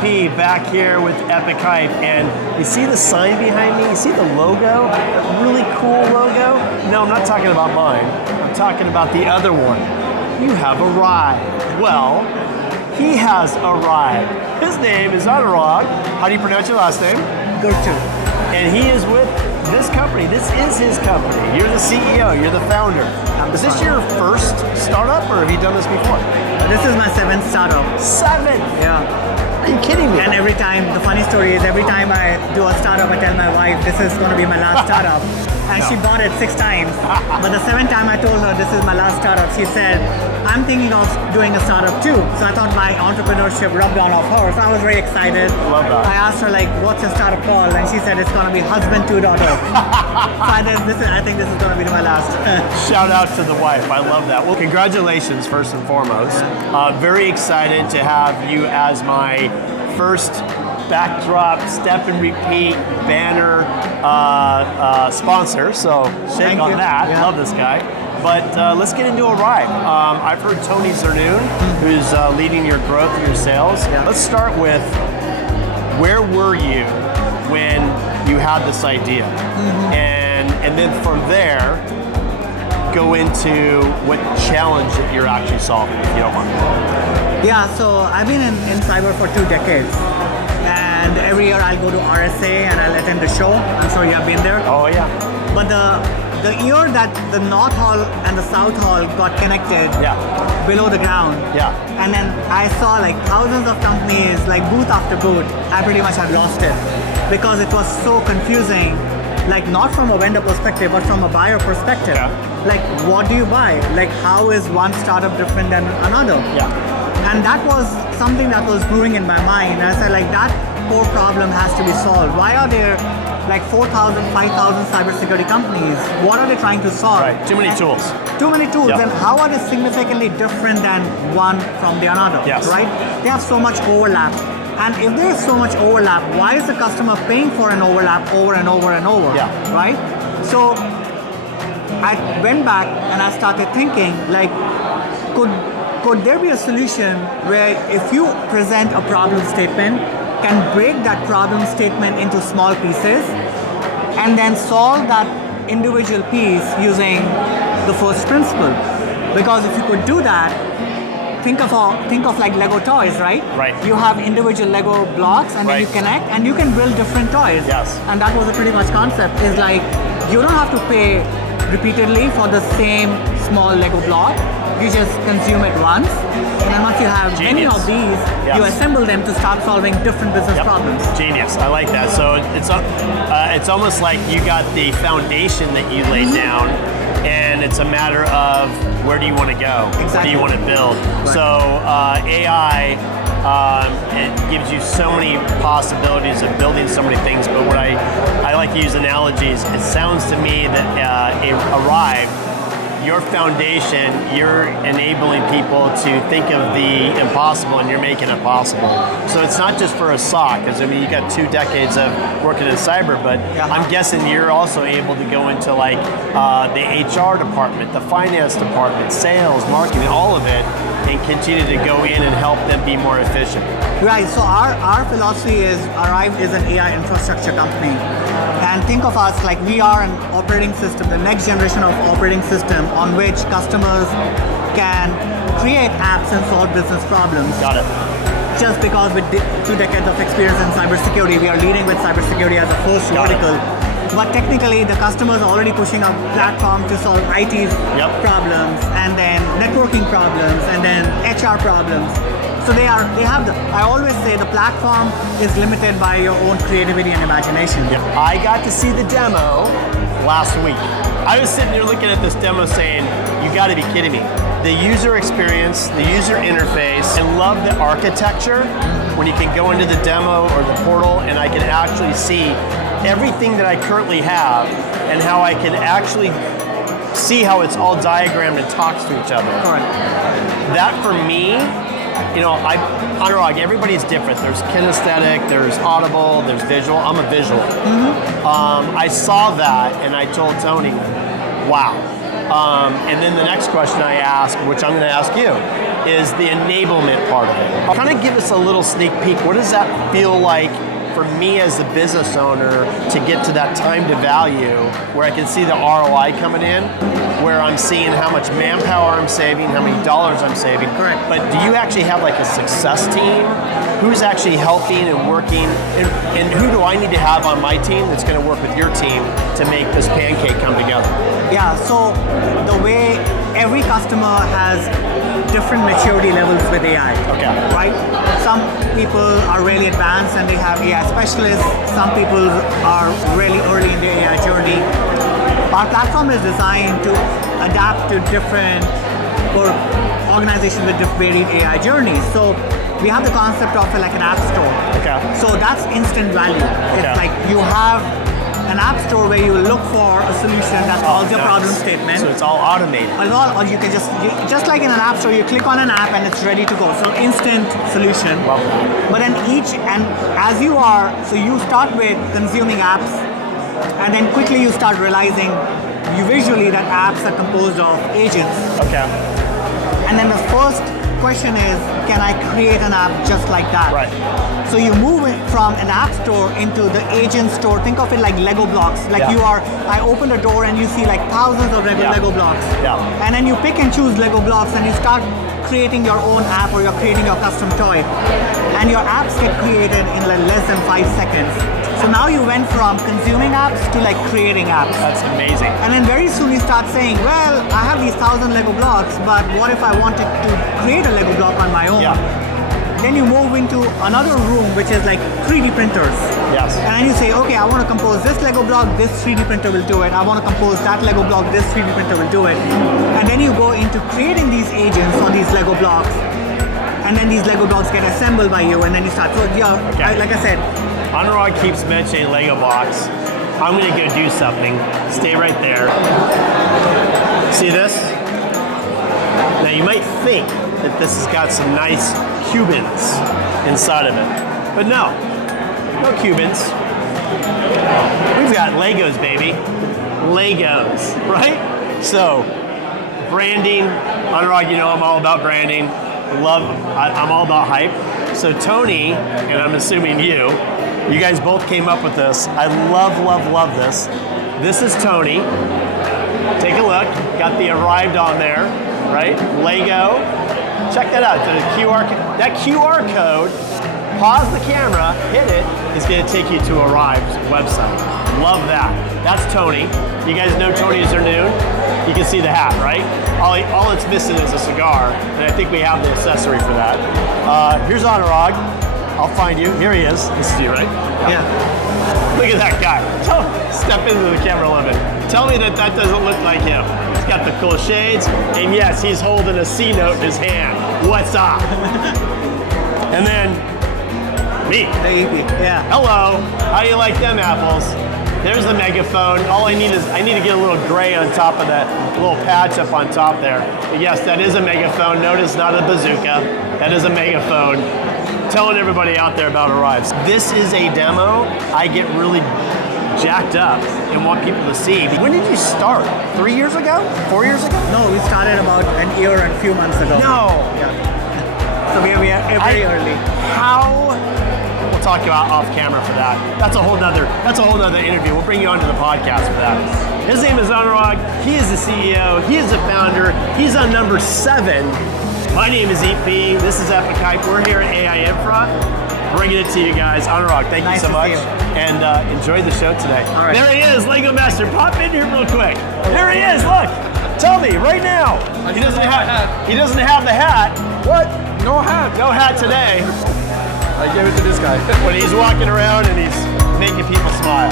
VP back here with Epic Hype, and you see the sign behind me? You see the logo? Really cool logo? No, I'm not talking about mine. I'm talking about the other one. You have arrived. Well, he has arrived. His name is Anurag. How do you pronounce your last name? Gurtu. And he is with this company. This is his company. You're the CEO. You're the founder. Is this your first startup, or have you done this before? This is my 7th startup. 7? Yeah. Are you kidding me? And every time, the funny story is every time I do a startup, I tell my wife, this is going to be my last startup. And she bought it 6 times. But the 7th time I told her this is my last startup, she said, I'm thinking of doing a startup too. So I thought my entrepreneurship rubbed on off her. So I was very excited. Love that. I asked her, like, what's your startup called? And she said it's going to be Husband 2.0. So I think this is going to be my last. Shout out to the wife. I love that. Well, congratulations, first and foremost. Very excited to have you as my first backdrop, step and repeat banner sponsor. So shake on that. Yeah. Love this guy. But let's get into Arrive. I've heard Tony Zernoon, who's leading your growth and your sales. Yeah. Let's start with, where were you when you had this idea? And then from there, go into what challenge that you're actually solving, if you don't mind. Yeah, so I've been in cyber for 2 decades. And every year I'll go to RSA and I'll attend the show. I'm sure you have been there. Oh, yeah. But the year that the North Hall and the South Hall got connected below the ground, and then I saw like thousands of companies, like booth after booth, I pretty much had lost it because it was so confusing, like not from a vendor perspective, but from a buyer perspective. Like, what do you buy? Like, how is one startup different than another? And that was something that was brewing in my mind. And I said, like, that core problem has to be solved. Why are there like 4,000, 5,000 cybersecurity companies? What are they trying to solve? Right, too many tools. Too many tools, and how are they significantly different than one from the another, right? They have so much overlap. And if there is so much overlap, why is the customer paying for an overlap over and over and over, right? So I went back and I started thinking, like, could there be a solution where if you present a problem statement, can break that problem statement into small pieces and then solve that individual piece using the first principle? Because if you could do that, think of like Lego toys, right? Right. You have individual Lego blocks and then you connect and you can build different toys. Yes. And that was a pretty much concept, is like, you don't have to pay repeatedly for the same small Lego block. You just consume it once, and then once you have many of these, you assemble them to start solving different business problems. Genius, I like that. So it's almost like you got the foundation that you laid down, and it's a matter of where do you want to go? Exactly. What do you want to build? Right. So AI, it gives you so many possibilities of building so many things, but what I like to use analogies, it sounds to me that Arrive, your foundation, you're enabling people to think of the impossible and you're making it possible. So it's not just for a SOC, because I mean, you got 2 decades of working in cyber, but I'm guessing you're also able to go into like the HR department, the finance department, sales, marketing, all of it, and continue to go in and help them be more efficient. Right, so our philosophy is, Arrive is an AI infrastructure company. And think of us like we are an operating system, the next generation of operating system on which customers can create apps and solve business problems. Got it. Just because with 2 decades of experience in cybersecurity, we are leading with cybersecurity as a first vertical. But technically, the customers are already pushing a platform to solve IT problems, and then networking problems, and then HR problems. So they have I always say the platform is limited by your own creativity and imagination. I got to see the demo last week. I was sitting there looking at this demo saying, you got to be kidding me. The user experience, the user interface, I love the architecture when you can go into the demo or the portal and I can actually see everything that I currently have and how I can actually see how it's all diagrammed and talks to each other. Correct. That for me, you know, Anurag, everybody's different. There's kinesthetic, there's audible, there's visual. I'm a visual. I saw that and I told Tony, wow. And then the next question I asked, which I'm going to ask you, is the enablement part of it. Kind of give us a little sneak peek. What does that feel like for me as the business owner to get to that time to value where I can see the ROI coming in, where I'm seeing how much manpower I'm saving, how many dollars I'm saving. Correct. But do you actually have like a success team? Who's actually helping and working? And who do I need to have on my team that's going to work with your team to make this pancake come together? Yeah, so the way every customer has different maturity levels with AI. Okay. Right? Some people are really advanced and they have AI specialists. Some people are really early in their AI journey. Our platform is designed to adapt to different organizations with varied AI journeys. So we have the concept of like an app store. Okay. So that's instant value. It's like you have an app store where you look for a solution that solves your problem statement. So it's all automated. Or you can just like in an app store, you click on an app and it's ready to go. So instant solution. Love that. But then as you start with consuming apps, and then quickly you start realizing visually that apps are composed of agents. Okay. And then the first question is, can I create an app just like that? Right. So you move it from an app store into the agent store. Think of it like Lego blocks. Like I open a door and you see like thousands of Lego blocks. Yeah. And then you pick and choose Lego blocks and you start creating your own app or you're creating your custom toy. And your apps get created in like less than 5 seconds. So now you went from consuming apps to like creating apps. That's amazing. And then very soon you start saying, well, I have these 1,000 Lego blocks, but what if I wanted to create a Lego block on my own? Yeah. Then you move into another room, which is like 3D printers. Yes. And then you say, okay, I want to compose this Lego block, this 3D printer will do it. I want to compose that Lego block, this 3D printer will do it. And then you go into creating these agents on these Lego blocks. And then these Lego blocks get assembled by you, and then you start. So like I said, Anurag keeps mentioning Lego blocks. I'm going to go do something. Stay right there. See this? Now you might think that this has got some nice Cubans inside of it. But no Cubans. We've got Legos, baby. Legos, right? So, branding. Anurag, you know I'm all about branding. I'm all about hype. So Tony, and I'm assuming you guys both came up with this. I love this. This is Tony. Take a look. Got the AIRRIVED on there, right? Lego. Check that out. That QR code, pause the camera, hit it, is going to take you to AIRRIVED's website. Love that. That's Tony. You guys know Tony is their noon. You can see the hat, right? All it's missing is a cigar, and I think we have the accessory for that. Here's Anurag. I'll find you. Here he is. This is you, right? yeah. Look at that guy. Step into the camera a little bit. Tell me that doesn't look like him. He's got the cool shades, and yes, he's holding a C note in his hand. What's up? And then me. Yeah. Hello. How you like them apples? There's the megaphone. All I need to get a little gray on top of that little patch up on top there. But yes, that is a megaphone. Notice not a bazooka. That is a megaphone. Telling everybody out there about AIRRIVED. This is a demo. I get really jacked up and want people to see. When did you start? 3 years ago? 4 years ago? No, we started about an year and a few months ago. No. Yeah. So we are very early. How? We'll talk about off camera for that. That's a whole nother interview. We'll bring you onto the podcast for that. His name is Anurag. He is the CEO. He is the founder. He's on number 7. My name is EP. This is Epic Hype. We're here at AI Infra. Bringing it to you guys. Anurag, thank you so much. And enjoy the show today. All right. There he is, Lego Master. Pop in here real quick. There he is. Look. Tell me right now. He doesn't have the hat. What? No hat. No hat today. I gave it to this guy. But he's walking around and he's making people smile.